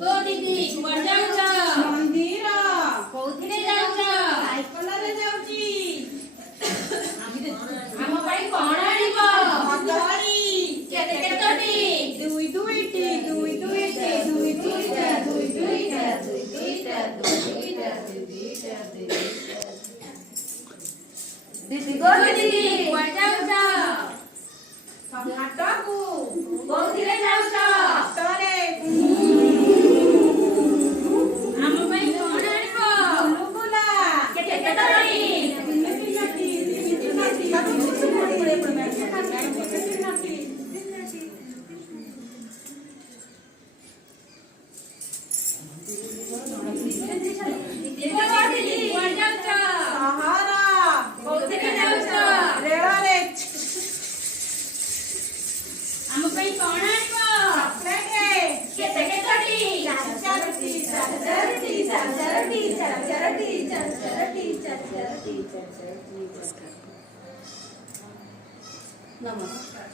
गो दीदी कुआर जाउछ मंदिर कोथिरे जाउछ साइकल रे जाउची हम पई कोन आनिबो कदली केते केतोटी दुई दुईटी दुई दुईटी दुई दुईटा दुई दुईटा दुई दुईटा दुई दुईटा दुई दुईटा दुई दुईटा दीदी गो दीदी कुआर जाउछ हाटकू कोथिरे जाउछ तरे हम पई कोन आनिबो बुलबुला केते केतोटी दीदी गो दीदी कुआर जाउछ सहारा कोथिरे जाउछ रेवारे हम पई कोन आनिबो चॉकलेट केते केतोटी चरचरटी चरचरटी चरचरटी चरचरटी चरचरटी चरचरटी चरचरटी नमस्कार।